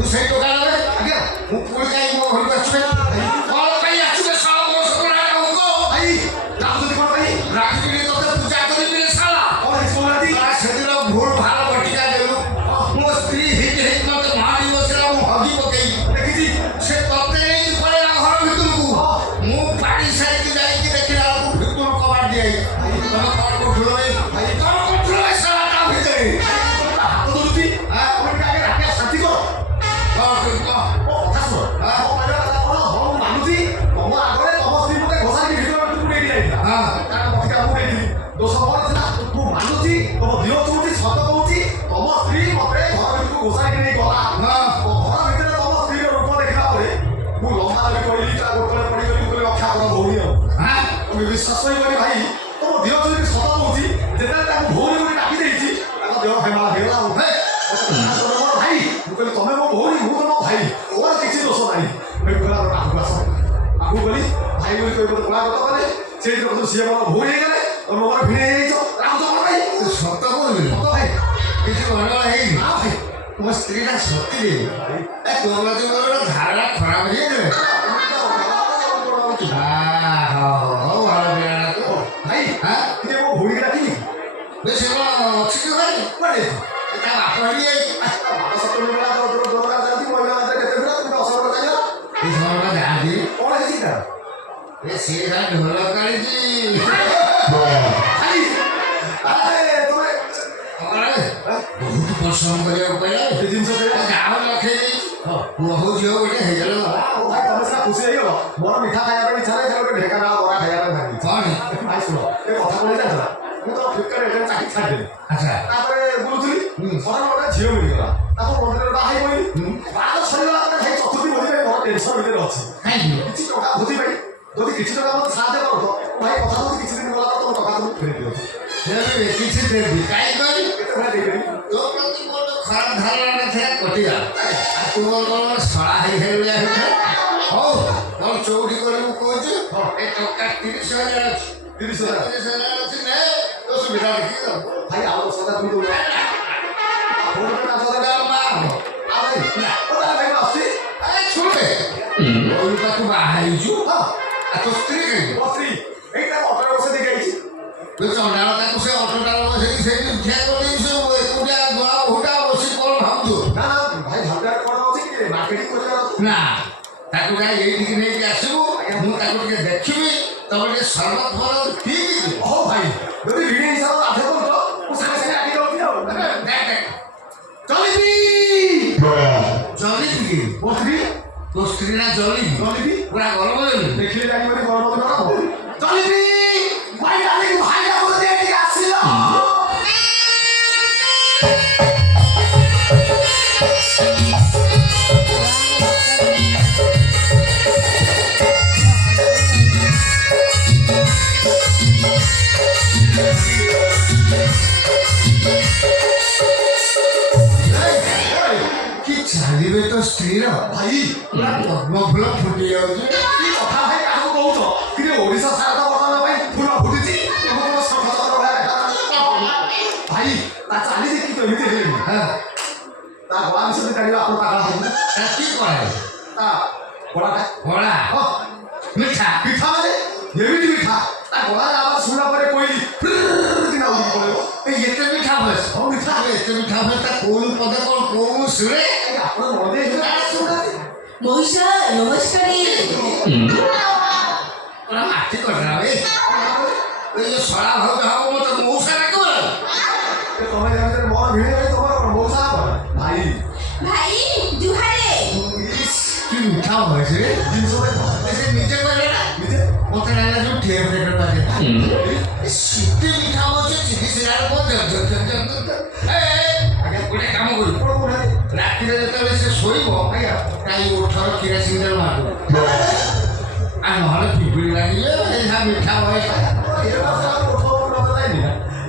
ତୁ ସେଇ ଟଙ୍କା ନେବେ ଆଜ୍ଞା ମୁଁ ପୁଣି କାଇଁ ମୋ ଘରକୁ ଆସିବେ କଣ ପାଇଁ ଆସିବେ ସାଳ ମୋ ସତରା କହ ଭାଇ ରାଜୁତି କଣ ପାଇଁ ରାଜୁତି ତତେ ପୂଜା କରିବି ସାଳା କଣ ହେଇଛି ସେଦିନ ଭୁଲ ଭଲ ବଟିକା ଦେଲୁ ମୋ ସ୍ତ୍ରୀ ହେଇକି ହେଇକି ମତେ ମାରି ବସିଲା ମୁଁ ହଗି ପକେଇ ଦେଖିଛି ସେ ତତେ ନେଇକି ପଳେଇଲା ଘର ଭିତରକୁ ମୁଁ ପାଣି ସାରିକି ଯାଇକି ଦେଖିଲା ବେଳକୁ ଭିତରୁ କବାଟ ଦିଆଇ ତମେ କଣ କରୁଥିଲ ଭାଇ କଣ କରୁଥିଲ ସାଳା ତା ଭିତରେ ହାତ ଧରୁଛି ଶାନ୍ତି କର କଥା ଶୁଣ ମୁଁ ମାନୁଛି ତମ ଆଗରେ ତମ ସ୍ତ୍ରୀ ମତେ ଘୋଷାକି ଭିତରେ ନେଇକି ଯାଇଥିଲା ତାର ମତେ ମୁଁ ନେଇଥିଲି ଦୋଷ ମୋର ଥିଲା ମୁଁ ମାନୁଛି ତମ ଦିହ ଚୁଟି ସତ କହୁଛି ତମ ସ୍ତ୍ରୀ ମତେ ଘର ଭିତରକୁ ଘୋଷାକି ନେଇ ଗଲା ଘର ଭିତରେ ତମ ସ୍ତ୍ରୀର ରୂପ ଦେଖିଲା ପରେ ମୁଁ ଲମ୍ବା ଧରି କହିଲି ତା ଗୋଟରେ ପଡ଼ିଗଲି ମୁଁ ରକ୍ଷା କର ଭଉଣୀ ଆଉ ତମେ ବିଶ୍ୱାସ କରିବନି ଭାଇ ତମ ଦିହ ଚୁଟି ସତ କହୁଛି ଯେତେବେଳେ ତାକୁ ଭଉଣୀ ବୋଲି ଡାକି ଦେଇଛି ତାଙ୍କ ଦେହ ହେମାଳ ହେଇଗଲା ଆଉ ଭାଇ ମୁଁ କହିଲି ତମେ ମୋ ଭଉଣୀ ମୁଁ ତ ମୋ ଭାଇ ମୋର କିଛି ଦୋଷ ନାହିଁ ଆଗକୁ ଆସ ଆଗକୁ ଗଲି ଭାଇ ବୋଲି କହି ମତେ ଗୋଳା କଥା କଲେ ସେଇଠି କଥା ସିଏ ମୋର ଭଉଣୀ ହେଇଗଲେ ତମେ ମୋର ଭିଣେଇ ହେଇଯାଇଛ ରାମ ତମର ଭାଇ ସତ କହୁଥିଲି ସତ ଭାଇ କିଛି ଗଣ୍ଡଗୋଳ ହେଇନି ନା ଭାଇ ମୋ ସ୍ତ୍ରୀଟା ସତୀ ତୋର ଧାରଣା ଖରାପ ହେଇଯାଏ ହଉ ଭଲ ପିଲାଟା ଭାଇ ଟିକେ ମୋ ଭଉଣୀକି ଡାକିନି ବେଶ କଣ ଅଛି କି ଭାଇ କୁଆଡ଼େ ତା ବାପ ହେଇଯାଇଛି ସେ ଢୋଲ କାଢିଛି ବହୁତ ପରିଶ୍ରମ କରିବାକୁ ପଡ଼ିଲା ଏ ଜିନିଷ ଗାଁ ଲକ୍ଷେ ପୁଅ ହଉ ଝିଅ ଗୋଟେ ହେଇଗଲ ଖୁସି ହେଇଗଲ ମୋର ମିଠା ଖାଇବା ପାଇଁ ଇଚ୍ଛା ନାହିଁ ଗୋଟେ ଢେଙ୍କାନାଳ ବରା ଖାଇବା ପାଇଁ ଭାବି କଣ ଭାଇ ଶୁଣ ଏ କଥା କହିଲେ ଜାଣିଛ ମୁଁ ତ ଫ୍ଲିପକାର୍ଟ ଏଜେଣ୍ଟ ଚାକିରି ଛାଡ଼ିଦେଲି ଆଚ୍ଛା ତାପରେ ବୁଲୁଥିଲି ସଡ଼ନ ଗୋଟେ ଝିଅ ମିଳିଗଲା ତାକୁ ମନ୍ଦିରରେ ବାହା ହେଇ ପଡ଼ିଲି ବାହାଘର ସରିଗଲା ପରେ ଭାଇ ଚତୁର୍ଥୀ ଭୋଜି ପାଇଁ ମୋର ଟେନସନ୍ ଭିତରେ ଅଛି କିଛି ଟଙ୍କା ଭୋଜି ପାଇଁ ଯଦି କିଛି ଟଙ୍କା ମୋତେ ସାହାଯ୍ୟ କର ଭାଇ କଥା ହେଉଛି କିଛି ଦିନ ଗଲା ପରେ ତମ ଟଙ୍କା ତୁମକୁ ଫେରି ଦିଅ କିଛି ଦେବି କାହିଁ କରି କେତେ ଭଳିଆ ଦେଇପାରିବି ତୋ ପ୍ରତି ମୋର ଖରାପ ଧାରଣା ଥିଲା କଟିଗଲା ତୁ ମୋର ଶଳା ହେଇଗଲା ହଉ ମୋର ଚଉଠି କରିବୁ କହୁଛୁ ଏ ଟଙ୍କା 30,000 ଅଛି 30,000 ଅଛି ନେ ତୋ ସୁବିଧା ଦେଖିକି ଦେବ ଭାଇ ଆଉ ସଦା তুমি ଦେବୁ ତୁ ବାହା ହେଇଛୁ ତୋ ସ୍ତ୍ରୀ ମୋ ସ୍ତ୍ରୀ ଏଇଟା ଅଟୋରେ ବସେଇ ଦେଇକି ଆଇଛି ଚଣ୍ଡାଳ ତାକୁ ସେ ଅଟୋଟାରେ ବସେଇକି ସେଇଠି ଠିଆ କରିଦେଇ ସେ ଏକୁଟିଆ ଦଳା ଭୁଟା ବସି କ'ଣ ଭାବୁଛୁ ନା ଭାଇ ଭାବିବା କ'ଣ ଅଛି କି ମାର୍କେଟିଂ କରିବାର ନା ତାକୁ ଯାଇ ଏଇଠିକି ନେଇକି ଆସିବୁ ମୁଁ ତାକୁ ଟିକେ ଦେଖିବି ତମେ ଟିକେ ସରବତ ଫର ପିଇବି ହଉ ଭାଇ ଯଦି ଭିଡ଼ି ହିସାବ ଆଧେ କରୁଛ ମୁଁ ସାଙ୍ଗେ ସାଙ୍ଗେ ଆଗି ଯାଉଛି ଆଉ ଚଳିବି ଚଳିବି ମୋ ସ୍ତ୍ରୀ ତୋ ସ୍ତ୍ରୀ ନା ଚଳିବି ଚଳିବି ପୁରା ଗରମ ଦେଖିଲେ ଜାଣିପାରି ଗରମ ଚଳିବି ଭାଇ ଡାଲି ଭାଇ ଡାକୁ দিয়ে ଟିକେ ଆସିଲ কি ଚାଲିବେ ତ ସ୍ତ୍ରୀର ଭାଇ ପୁରା ପଦ୍ମ ଫୁଲ ଫୁଟି ଯାଉଛି କି କଥା ଭାଇ କାହାକୁ କହୁଛ କିନ୍ତୁ ଓଡ଼ିଶା ସାରା ତ ବର୍ତ୍ତମାନ ପାଇଁ ଫୁଲ ଫୁଟିଛି ଭାଇ ତା ଚାଲିଛି କି ତ ଏମିତି ହେଲେନି ତା ଗଳା ବିଷୟରେ ଜାଣିବା ଆପଣ ତା ଗଳା ହବ ତା କି କଳାଏ ତା ଗଳାଟା ଗଳା ମିଠା ମିଠା ମାନେ ଏମିତି ମିଠା ତା ଗଳାରେ ଆବାଜ ଶୁଣିଲା ପରେ କହିଲି ଦିନ ପଳେଇବ ଏତେ ମିଠା ଭଏସ୍ ହଉ ମିଠା ଏତେ ମିଠା ଭଏସ୍ ତା କୋଉ ପଦ କ'ଣ କୋଉ ଶୁଣେ ଆପଣ ମନେ ଶୁଣାନ୍ତି ମଉସା ନମସ୍କାର ମାଟି କରିଦେଲା ଏ ଯୋଉ ଶଳା ଭାଉଜ ହବ ମତେ ମଉସା ଡାକିବ ତମେ ଜାଣିଛ ମୋର ଭିଣେଇ ଭାଇ ତମର ମଉସା ହବ ଭାଇ ଭାଇ ଜୁହାରେ କି ମିଠା ଭଏସ୍ ରେ ଜିନିଷ ସେ ନିଜେ କହିଲେ ନା ନିଜେ ମତେ ଲାଗିଲା ଯୋଉ ଠେପ ରେଟ୍ ବାଜେ ଶୀତେ ମିଠା ଭଏସ୍ ଚିକିତ୍ସା ଆଜ୍ଞା ଗୋଟେ କାମ କରୁ ରାତିରେ ଯେତେବେଳେ ସେ ଶୋଇବ ଆଜ୍ଞା କାହିଁ ଓଠର କିରାସିନ ମାରୁ ଆଉ ନହେଲେ ପିମ୍ପିଡ଼ି ଲାଗିଲେ ଯାହା ମିଠା ଭଏସ୍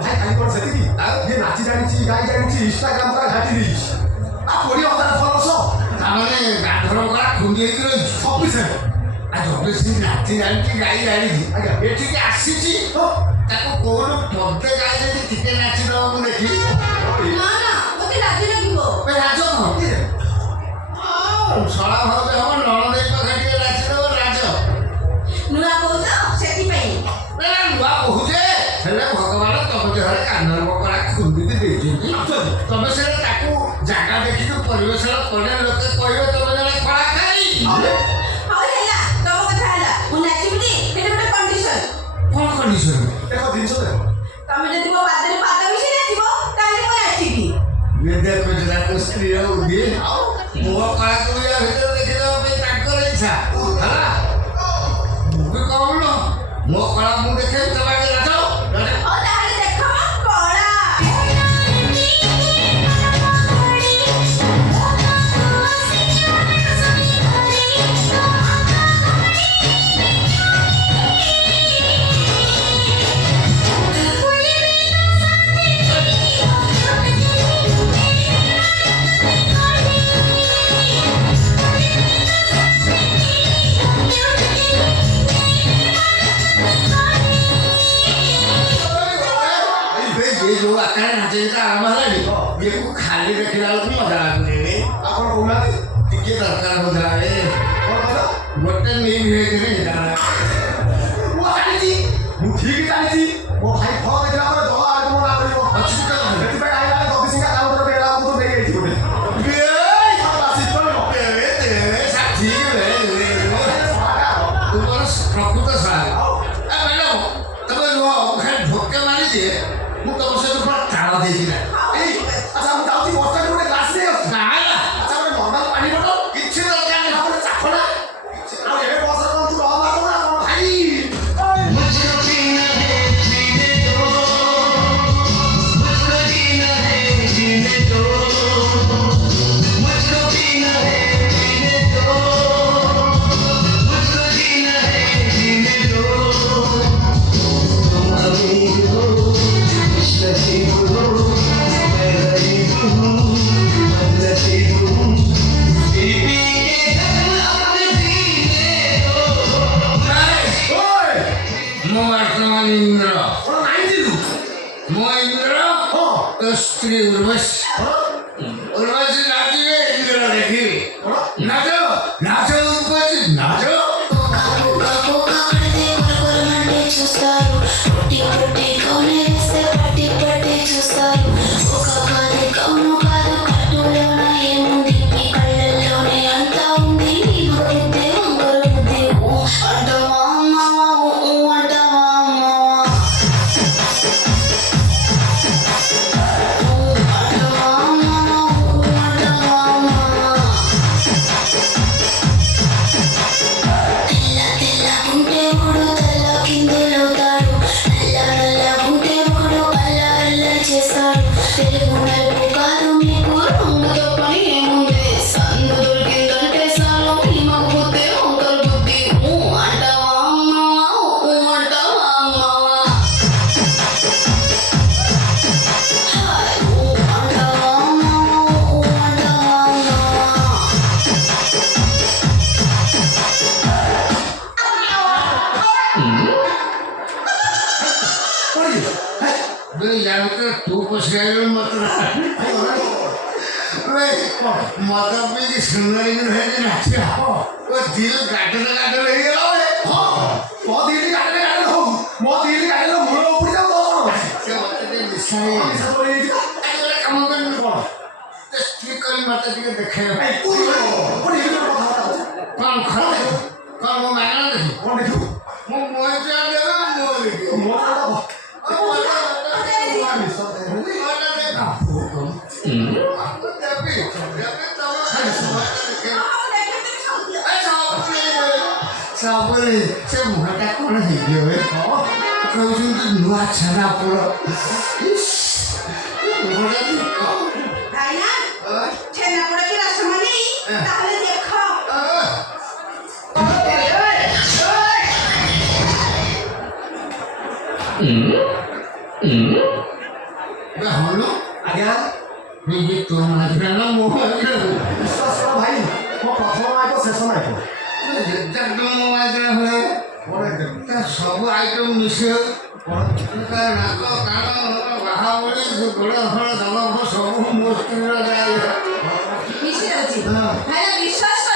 ଭାଇ କାହିଁ କ'ଣ ସେତିକି ଆଉ ଯିଏ ନାଚି ଜାଣିଛି ଗାଇ ଜାଣିଛି ଇନଷ୍ଟାଗ୍ରାମ ପୁରା ଘାଟି ଦେଇଛି ଆଉ 20,000 ଫଲୋର୍ସ ତାମାନେ ଗାଧର କଳା ଖୁନ୍ଦି ହେଇକି ରହିଛି 26 ଆଉ ଯଦି ସେ ନାଚି ଜାଣିଛି ଗାଇ ଜାଣିଛି ଆଜ୍ଞା ଏଠିକି ଆସିଛି ତାକୁ କୋଉଠୁ ପଦେ ଗାଇ ଯଦି ଟିକେ ନାଚି ଦେବ ମୁଁ ଦେଖିବି ନା ନା ମତେ ଲାଜ ଲାଗିବ ଲାଜ କ'ଣ ଶଳା ଭାଉଜ ହବ ନଣଦେଇ ପାଖରେ ଟିକେ ନାଚିଦେବ ନାଚ। ନୂଆ ବୋଉ ତ ସେଥିପାଇଁ। ନା ନୂଆ କହୁଛେ ହେଲେ ଭଗବାନ ତମ ଦେହରେ କାନ୍ଧର ବକରା ଖୁନ୍ଦିକି ଦେଇଛନ୍ତି। ତମେ ସେଟା ତାକୁ ଜାଗା ଦେଖିକି ପରିବେଷଣ କଲେ ଲୋକେ କହିବେ ତମେ ଜଣେ କଳାକାରୀ। ହଉ ହେଲା ତମ କଥା ହେଲା ମୁଁ ନାଚିବିନି ସେଟା ଗୋଟେ କଣ୍ଡିସନ। କ'ଣ କଣ୍ଡିସନ? ଦେଖ ଜିନିଷ ଦେଖ ତମେ ଯଦି ମୋ ପାଦରେ ପାଦ ମିଶେଇ ନାଚିବ ତାହେଲେ ମୁଁ ନାଚିବି। ଦେଖ ସେଟାକୁ ସ୍ତ୍ରୀର ବୁଦ୍ଧି। ମୋ କଳାକୁ ୟା ଭିତରେ ଦେଖିଦେବା ପାଇଁ ତାଙ୍କର ଇଚ୍ଛା ହେଲା। ମୁଁ ବି କହୁନ ମୋ କଳା ମୁଁ ଦେଖେ ତମେ ଆଗେ ନାଚ। ହଉ ତାହେଲେ ଦେଖ ମୋ କଳା। ये जो आकार नाचे आरंभ है ये को खाली देखला बेलକୁ ମଜା ଲାଗୁନି। ଆପଣ କହୁନାହାନ୍ତି ଟିକେ ଦରକାର ହଉଥିଲା ଏ କ'ଣ କହିଲ ଗୋଟେ ନେଇ ହେଇକିରି ହେଇଥିଲା। ମୁଁ ଜାଣିଛି ମୁଁ ଠିକ୍ ଜାଣିଛି ମୋ ଭାଇ ଫଳ ଦେଖିଲା ପରେ ଦଳ ଆଡ଼କୁ ମୋ ନାଁ କରିବ ଅଛି ତ ସେଥିପାଇଁ ଆଇଲା ଦବି ସିଙ୍ଗା କାଉଣ୍ଟର ବେଳା ମୁଁ ତ ନେଇଯାଇଛି ଗୋଟେ ବାସି ଚଳିବ ତୁମର ପ୍ରକୃତ ସାର ମ୍ୟାଡ଼ାମ ତମେ ରୁହ ଖାଲି ଢୋକେ ମାରିଦିଏ ମୁଁ ତମ ସହିତ ପୁରା ତାଳ ଦେଇକି ନା ଏଇ ଆଚ୍ଛା ମୁଁ ଯାଉଛି ବର୍ଷାକୁ ଗୋଟେ ଗ୍ଲାସ୍ ନେଇ ଆସୁଛି ନା ଆଚ୍ଛା ଗୋଟେ ନର୍ମାଲ ପାଣି ବୋଟଲ କିଛି ଦରକାର ନାହିଁ। ଗୋଟେ ଚାଖଣା ଆଉ ଏବେ ବର୍ଷା କ'ଣ ତୁ ରହ ମାର ନା କ'ଣ ଭାଇ ମୁଁ ବର୍ତ୍ତମାନ ଇନ୍ଦ୍ର କ'ଣ ନାଇଁ ଦିଲୁ ମୁଁ ଇନ୍ଦ୍ର ହଁ ତ ସ୍ତ୍ରୀ ଉର୍ବଶୀ ଉର୍ବଶୀ ନାଚିବେ ଇନ୍ଦ୍ର ଦେଖିବେ ନାଚ ନାଚ ଉର୍ବଶୀ ନାଚ। చూస్తారు పుట్టి పుట్టి కౌనే వేస్తే పట్టి పట్టి చూస్తారు ఒక కాదు కౌను కాదు కట్టులోన ఏముంది ఈ కళ్ళల్లోనే అంతా ఉంది నీ బుద్ధి వంగర బుద్ధి అంటావా అమ్మావా అంటావా అమ్మావా అంటావా అమ్మావా అంటావా అమ్మావా తెల్ల తెల్లగుంటే వాడు తెల్ల కిందులవుతాడు నల్ల నల్లగుంటే వాడు అల్ల అల్ల చేస్తాడు తెలుగు నలుపు కాదు మీకు రంగుతో పని ఏముంది సందు దొరికిందంటే సాలు ఈ మగబుద్ధి వంకర బుద్ధి అంటావా అమ్మావా అంటావా అమ్మావా హాయ్ అంటావా అమ్మావా అంటావా అమ్మావా କ'ଣ ଇଏ ୟା ଭିତରେ ତୁ ପଶିଆଇଲୁ ମତେ ମଦ ପିଇକି ସୁନ୍ଦରୀକି ଧରିକି ନାଚିବା ଓ ଦିଲ ଗାଟରେ ଗାଟରେ ହେଇଗଲା ବେଳେ ହଁ ମୋ ଦିଲ୍ଲୀ ଗାଡ଼ିରେ ଗାଡ଼ିରେ ହଉ ମୋ ଦିଲ୍ଲୀ ଗାଡ଼ିର ମୂଳ ଉପୁଡ଼ି ଯାଉ ତ କ'ଣ ସେ ମତେ ଟିକେ ମିଶାଇ ଗୋଟେ କାମ କରିବି କ'ଣ ସ୍ତ୍ରୀ କରି ମତେ ଟିକେ ଦେଖେଇବା ଭାଇ କୋଉଠି କୋଉଠି ଏମିତି ଗୋଟେ କଥାବାର୍ତ୍ତା ହଉଛି? କ'ଣ ଖରାପ କ'ଣ ମୋ ମାଗଣା ଦେଖି କ'ଣ ଦେଖିବୁ ମୁଁ ମଇଚା ଦେବେ ମୁଁ ଦେଖିବି ମୋ କଥା ସବୁବେଳେ ସେ ମୁହଁଟା କ'ଣ ହେଇଯିବ କହୁଛନ୍ତି ନୂଆ ଛେନା ପୋଡ଼ ମୁହଁଟା ଭାଇନା ଛେନାପୋଡ଼ କି ରସମଲେଇ ତାହେଲେ ଦେଖ। ହଲ ଆଜ୍ଞା ତୋ ମାଝିରେ ନା ମୋ ମାଝିରେ ବିଶ୍ୱାସ କର ଭାଇ ମୋ ପ୍ରଥମ ମାଇକ ଶେଷ ମାଇକ ମୋ ମାଝିରେ ହୁଏ କ'ଣ ଏକଦମ ତା ସବୁ ଆଇଟମ୍ ମିଶେ କ'ଣ ତା ନାକ କାନ ବାହା ଭଳି ଗୋଡ଼ ଫଳ ଦଳ ସବୁ ମୋ ସ୍ତ୍ରୀର ଯାଏ ମିଶି ଯାଉଛି ହଁ। ଭାଇନା ବିଶ୍ୱାସ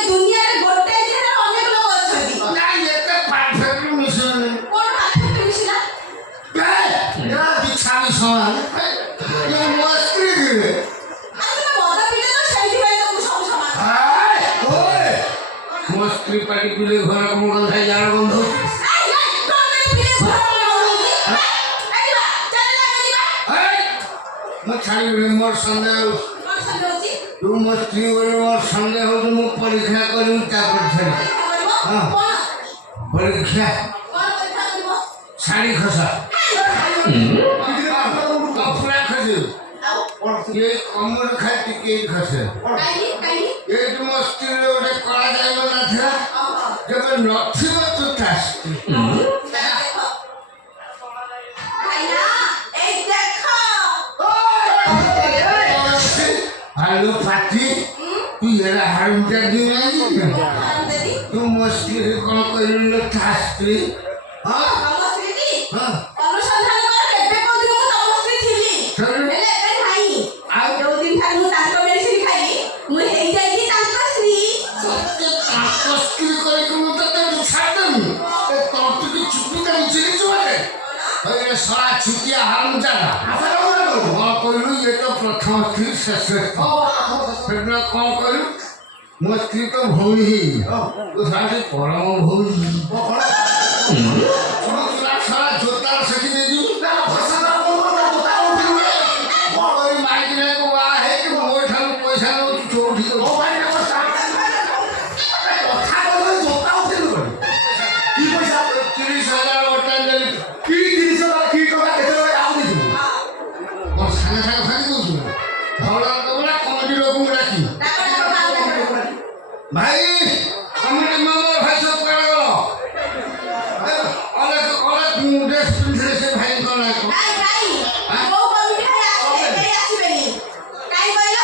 ଏ ଦୁନିଆରେ ଗୋଟେ ଝିଅର ଅନେକ ଲୋକ ଅଛନ୍ତି। ନାଇଁ ଏତେ ପାର୍ଥକ୍ୟ ମିଶୁନି କଣ ପାର୍ଥକ୍ୟ ମିଶିଲା? ଛାଡ଼ି ସମାନ ମୋ ସ୍ତ୍ରୀ ଆଉ ତମେ ମଦ ପିଇଲେ ତ ସେଇଥିପାଇଁ ତମକୁ ସବୁ ସମାନ। ମୋ ସ୍ତ୍ରୀ ପାଟି ପିଲେ ଘର ମୁଁ ଗନ୍ଧାଇ ଜାଳ ଗନ୍ଧ ଏଇ, ଏଇ, କଣ ପାଇଁ ପିଇଲେ ଘର ମନେ ହଉଛି? ଏଇ ଯିବା, ଚାଲିଲା ଆମେ ଯିବା। ମୁଁ ଛାଡ଼ିବିନି ମୋର ସନ୍ଦେହ ହଉଛି କଣ ସନ୍ଦେହ ହଉଛି? ତୁ ମୋ ସ୍ତ୍ରୀ ବୋଲି ମୋର ସନ୍ଦେହ ହଉଛି ମୁଁ ପରୀକ୍ଷା କରିବି ତାପରେ ଛାଡ଼ି ପରୀକ୍ଷା କରିବ? ହଁ। କଣ? ପରୀକ୍ଷା କଣ ପରୀକ୍ଷା କରିବ? ଶାଢ଼ୀ ଖସା କପଡ଼ା ଖସେ ଆଉ କିଏ କମର ଖାଏ ଟିକେ ଖସେ କାହିଁକି? ଏଇଠି ମୋ ସ୍ତ୍ରୀର ଗୋଟେ କଳା ଯାଇ ନଥିଲା ଓହୋ। କେବେ ନଥିବ ତୁ ତା ସ୍ତ୍ରୀ ଦେଖ। ଭାଇନା, ଏଇ ଦେଖ। ଆଲୁ ପାଟି ତୁ ଏରା ହାରୁଟା ଦିନ ଆରାମଦେବୀ, ତୁ ମୋ ସ୍ତ୍ରୀ କ'ଣ କହିଲୁ ତା ସ୍ତ୍ରୀ ହଁ ତମ ସ୍ତ୍ରୀଟି ହଁ ଅନୁସନ୍ଧାନ କର କେବେ କୋଉଦିନ ମୁଁ ତମ ସ୍ତ୍ରୀ ଥିଲି। ଥରେ ହେଲେ ଏବେ ନାହିଁ। ଆଉ ଯୋଉଦିନ ଠାରୁ ମୁଁ ତାଙ୍କ ମେଡିସିନ ଖାଇଲି ମୁଁ ହେଇଯାଇଛି ତାଙ୍କ ସ୍ତ୍ରୀ। ତତେ ତାଙ୍କ ସ୍ତ୍ରୀ କରିକି ମୁଁ ତତେ ଛାଡ଼ିଦେବି ତୋତେ ଚୁପି ଦେବି ଚିରିଛୁ ମତେ କହିଲେ ଶଳା ଛୁଟିଆ ହାରୁଜାଟା କ'ଣ କହିଲୁ ଇଏ ତ ପ୍ରଥମ ସ୍ତ୍ରୀ ଶେଷ ସେଦିନ କ'ଣ କହିଲୁ ମୋ ସ୍ତ୍ରୀ ତ ଭଉଣୀ ତୁ ସାଥେ ପରମ ଭଉଣୀ ଶଳା ଜୋତାର ସେଠି ନେଇଯିବୁ ମାଇକିନାକୁ ବାହା ହେଇକି ମୋ ଠାରୁ ପଇସା ନେଉଛି ଚଉଠି কি পয়সা 30,000 ଗୋଟା ଦେଲି কি 30,000 কি টাকা কেতে টাকা ଆଉ ଦେଇଛୁ ମୋ ସାଙ୍ଗେ ସାଙ୍ଗେ ଫାଙ୍କି ଦଉଛୁ ଭଲ କମଲା କମିଟି ଲୋକଙ୍କୁ ଡାକି ଭାଇ କମିଟି ମେମ୍ବର ଭାଇ ସବୁ କୁଆଡ଼େ ଗଲ ଅନେକ ଅନେକ ଡ୍ରେସ୍ ପିନ୍ଧିଲେ ସେ ଭାଇ କ'ଣ କାଇଁ କୋଉ କମିଟି ଭାଇ ଆସିବେ କେହି ଆସିବେନି। କାଇଁ କହିଲ?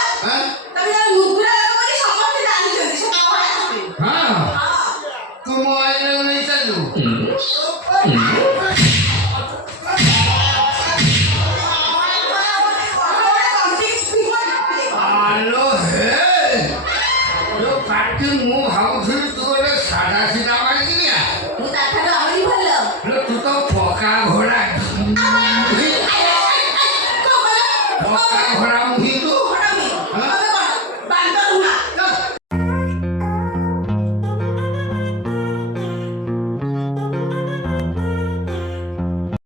ତମେ ଜଣେ ମୁଗୁରା ଲୋକ ବୋଲି ସମସ୍ତେ ଜାଣିଛନ୍ତି ସେ କଣ ଆସିବେ। ହଁ ହଁ। ତୁ ମୋ ଆଇନାକୁ ନେଇ ଚାଲିବୁ ଆଲୋ ହେ ଯୋଉ ପାଟି ମୁଁ